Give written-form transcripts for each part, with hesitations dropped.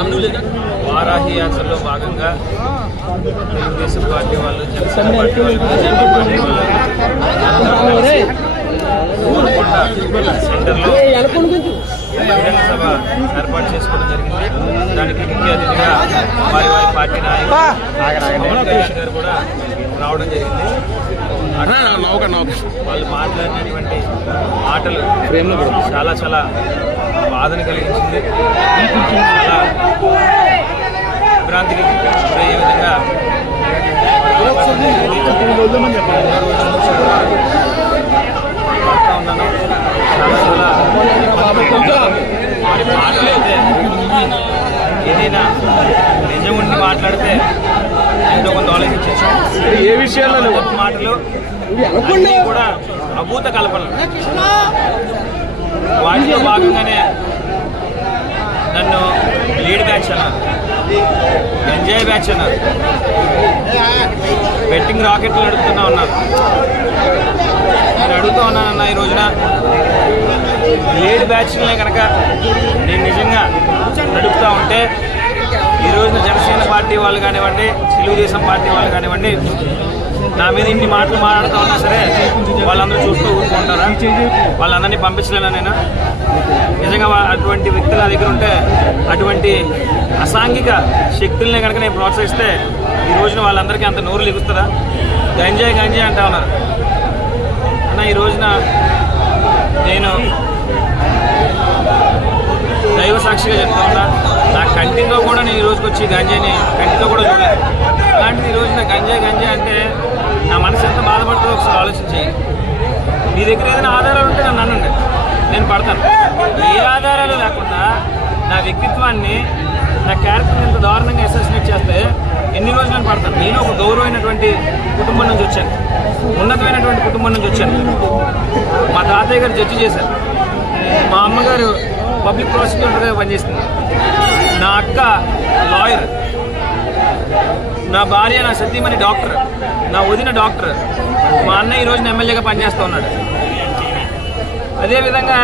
వారాహి యాత్రలో భాగంగా తెలుగుదేశం పార్టీ వాళ్ళు, జనసేన పార్టీ వాళ్ళు, బీజేపీ పార్టీ వాళ్ళు సెంటర్లో బహిరంగ సభ ఏర్పాటు చేసుకోవడం జరిగింది. దానికి ముఖ్య అతిథిగా వారి పార్టీ నాయకులు పవన్ కళ్యాణ్ గారు కూడా రావడం జరిగింది. వాళ్ళు మాట్లాడినటువంటి మాటలు చాలా చాలా బాధను కలిగించింది. చాలా విభ్రాంతికి గురయ్యే విధంగా ఉన్నాను. మాట్లాడితే ఏదైనా నిజం ఉండి మాట్లాడితే ఎంతో కొంత ఆలోచించచ్చు. ఏ విషయాల్లో మాటలు అన్నీ కూడా అభూత కల్పనలు. వాటిలో భాగంగానే నన్ను లీడ్ బ్యాచ్ అన్నారు, ఎంజాయ్ బ్యాచ్ అన్నారు, బెట్టింగ్ రాకెట్లు అడుగుతున్నా ఉన్నారు. నేను అడుగుతూ ఉన్నానన్న, ఈ రోజున లీడ్ బ్యాచ్లనే కనుక నేను నిజంగా నడుపుతూ ఉంటే ఈ రోజున జనసేన పార్టీ వాళ్ళు కానివ్వండి, తెలుగుదేశం పార్టీ వాళ్ళు కానివ్వండి, నా మీద ఇన్ని మాటలు మాట్లాడుతూ ఉన్నా సరే వాళ్ళందరూ చూస్తూ ఊరుకుంటారా? వాళ్ళందరినీ పంపించలేనా నేను? నిజంగా అటువంటి వ్యక్తులు నా దగ్గర ఉంటే, అటువంటి అసాంఘిక శక్తుల్ని కనుక నేను ప్రోత్సహిస్తే ఈ రోజున వాళ్ళందరికీ అంత నోరు లిగుతుందా? గంజాయి గంజాయి అంటా ఉన్నారు అన్న. ఈ రోజున నేను దైవ సాక్షిగా చెప్తా ఉన్నా, నా కంటితో కూడా నేను ఈ రోజుకి వచ్చి గంజాయిని కంటితో కూడా చూడలేదు. అలాంటిది ఈ రోజున గంజాయి గంజాయి అంటే నా మనసు ఎంత బాధపడుతుందో ఒకసారి ఆలోచించి, మీ దగ్గర ఏదైనా ఆధారాలు ఉంటే నన్ను అనండి, నేను పడతాను. ఏ ఆధారాలు లేకుండా నా వ్యక్తిత్వాన్ని, నా క్యారెక్టర్ని ఎంత దారుణంగా అసాసినేట్ చేస్తే ఎన్ని రోజులు నేను పడతాను? నేను ఒక గౌరవమైనటువంటి కుటుంబం నుంచి వచ్చాను, ఉన్నతమైనటువంటి కుటుంబం నుంచి వచ్చాను. మా తాతయ్య గారు జడ్జి చేశారు, మా అమ్మగారు పబ్లిక్ ప్రాసిక్యూటర్గా పనిచేస్తుంది, నా అక్క లాయర్, నా భార్య, నా సతీమణి డాక్టర్, నా వదిన డాక్టర్, మా అన్న ఈ రోజున ఎమ్మెల్యేగా పనిచేస్తూ ఉన్నాడు. అదేవిధంగా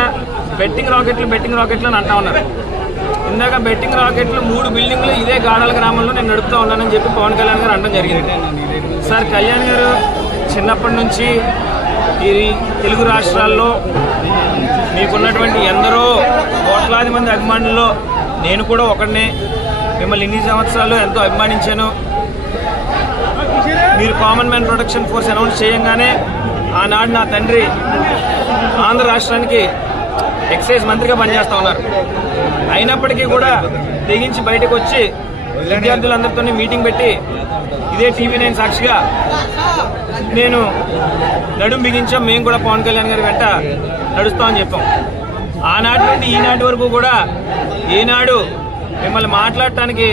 బెట్టింగ్ రాకెట్లు అని అంటా ఉన్నారు. ఇందాక బెట్టింగ్ రాకెట్లు 3 బిల్డింగ్లు ఇదే గాడాల గ్రామంలో నేను నడుపుతూ ఉన్నానని చెప్పి పవన్ కళ్యాణ్ గారు అనడం జరిగింది. సార్, కళ్యాణ్ గారు చిన్నప్పటి నుంచి ఈ తెలుగు రాష్ట్రాల్లో మీకున్నటువంటి ఎందరో కోట్లాది మంది అభిమానుల్లో నేను కూడా ఒకడినే. మిమ్మల్ని ఇన్ని సంవత్సరాల్లో ఎంతో అభిమానించాను. మీరు common man protection force announce చేయంగానే ఆనాడు నా తండ్రి ఆంధ్ర రాష్ట్రానికి ఎక్సైజ్ మంత్రిగా పనిచేస్తూ ఉన్నారు. అయినప్పటికీ కూడా తెగించి బయటకు వచ్చి విద్యార్థులందరితో మీటింగ్ పెట్టి ఇదే TV9 సాక్షిగా నేను నడుం బిగించాం. మేము కూడా పవన్ కళ్యాణ్ గారి వెంట నడుస్తామని చెప్పాం. ఆనాటి నుండి ఈనాటి వరకు కూడా ఏనాడు మిమ్మల్ని మాట్లాడటానికి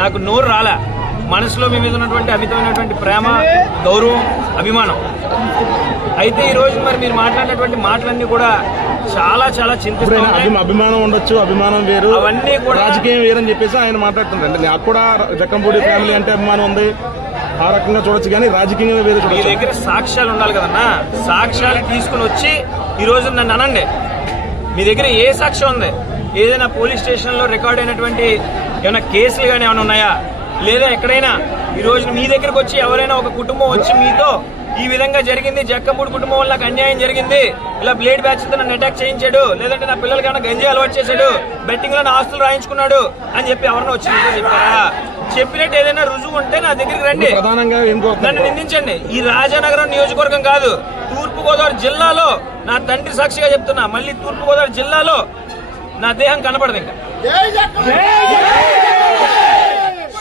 నాకు నోరు రాలే. మనసులో మీ మీద ఉన్నటువంటి అమితమైనటువంటి ప్రేమ, గౌరవం, అభిమానం. అయితే ఈ రోజు మరి మీరు మాట్లాడినటువంటి మాటలన్నీ కూడా చాలా చాలా చింతిస్తున్నాయి. అభిమానం ఉండొచ్చు, అభిమానం వేరు, అవన్నీ కూడా రాజకీయం వేరని చెప్పేసి ఆయన మాట్లాడుతుంటారు. నాకు కూడా జక్కంపూడి ఫ్యామిలీ అంటే అభిమానం ఉంది, ఆ రకంగా చూడొచ్చు, కానీ రాజకీయంగా వేరే చూడొచ్చు. మీ దగ్గర సాక్ష్యాలు ఉండాలి కదన్నా. సాక్ష్యాలు తీసుకుని వచ్చి ఈ రోజు నన్ను అనండి. మీ దగ్గర ఏ సాక్ష్యం ఉంది? ఏదైనా పోలీస్ స్టేషన్ లో రికార్డ్ అయినటువంటి ఏమైనా కేసులు కానీ ఏమైనా ఉన్నాయా? లేదా ఎక్కడైనా ఈ రోజు మీ దగ్గరకు వచ్చి ఎవరైనా ఒక కుటుంబం వచ్చి మీతో ఈ విధంగా జరిగింది, జక్కంపూడి కుటుంబం వల్ల నాకు అన్యాయం జరిగింది, ఇలా బ్లేడ్ బ్యాచ్ తో నన్ను అటాక్ చేయించాడు, లేదంటే నా పిల్లలకైనా గంజాయి అలవాటు చేశాడు, బెట్టింగ్ లో నా ఆస్తులు రాయించుకున్నాడు అని చెప్పి ఎవరైనా వచ్చి చెప్పారా? చెప్పినట్టు ఏదైనా రుజువు ఉంటే నా దగ్గరికి రండి, నన్ను నిందించండి. ఈ రాజానగరం నియోజకవర్గం కాదు, తూర్పుగోదావరి జిల్లాలో నా తండ్రి సాక్షిగా చెప్తున్నా, మళ్ళీ తూర్పుగోదావరి జిల్లాలో నా దేహం కనపడదు. ఇంకా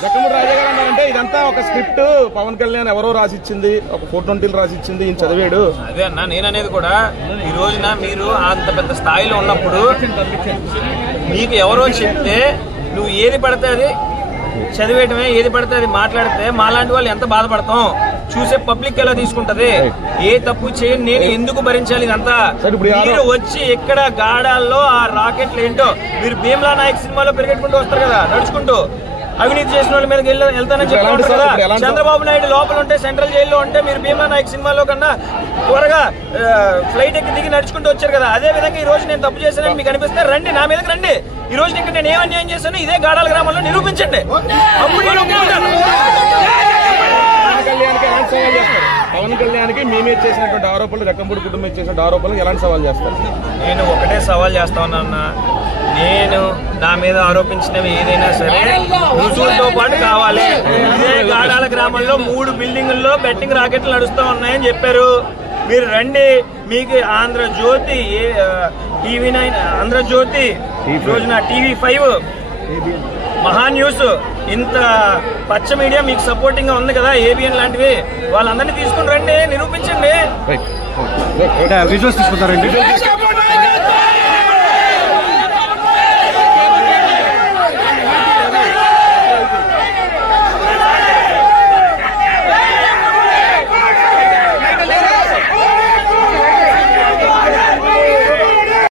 జక్కంపూడి రాజా గారు అన్నారంటే ఇదంతా ఒక స్క్రిప్ట్, పవన్ కళ్యాణ్ ఎవరో రాసిచ్చింది, ఒక 420 రాసిచ్చింది, ఈయన చదివాడు. అదే అన్న, నేననేది కూడా ఈ రోజున మీరు అంత పెద్ద స్థాయిలో ఉన్నప్పుడు మీకు ఎవరో చెప్తే నువ్వు ఏది పడితే అది చదివేయటమే, ఏది పడితే అది మాట్లాడితే మాలాంటి వాళ్ళు ఎంత బాధపడతాం, చూసే పబ్లిక్ ఎలా తీసుకుంటది? ఏ తప్పు చేయని నేను ఎందుకు భరించాలి ఇదంతా? మీరు వచ్చి ఇక్కడ గాడాల్లో ఆ రాకెట్లు ఏంటో, మీరు భీమ్లా నాయక్ సినిమాలో పెరిగెట్టుకుంటూ వస్తారు కదా నడుచుకుంటూ, అవినీతి చేసిన వాళ్ళ మీద వెళ్తానని చెప్తాను కదా. చంద్రబాబు నాయుడు లోపల ఉంటే, సెంట్రల్ జైల్లో ఉంటే, మీరు భీమా నాయక్ సినిమాలో కన్నా త్వరగా ఫ్లైట్ ఎక్కి దిగి నడుచుకుంటూ వచ్చారు కదా. అదే విధంగా ఈ రోజు నేను తప్పు చేశానని మీకు అనిపిస్తే రండి, నా మీదకి రండి. ఈ రోజు ఇక్కడ నేను ఏమన్యాయం చేశాను ఇదే గాడాల గ్రామంలో నిరూపించండి. పవన్ కళ్యాణ్కి మీ మీద చేసినటువంటి ఆరోపణలు, రకంపూడి కుటుంబం చేసిన ఆరోపణలు ఎలాంటి సవాల్ చేస్తారు? నేను ఒకటే సవాల్ చేస్తా ఉన్నా, నేను నా మీద ఆరోపించినవి ఏదైనా సరే రుజువులతో పాటు కావాలి. ఇదే గాడాల గ్రామంలో 3 బిల్డింగుల్లో బెట్టింగ్ రాకెట్లు నడుస్తూ ఉన్నాయని చెప్పారు. మీరు రండి, మీకు ఆంధ్రజ్యోతి, TV9, ఆంధ్రజ్యోతి, రోజున TV5, మహా న్యూస్, ఇంత పచ్చ మీడియా మీకు సపోర్టింగ్ గా ఉంది కదా, ABN లాంటివి, వాళ్ళందరినీ తీసుకుని రండి, నిరూపించండి. విజువల్స్ తీసుకుంటారండి.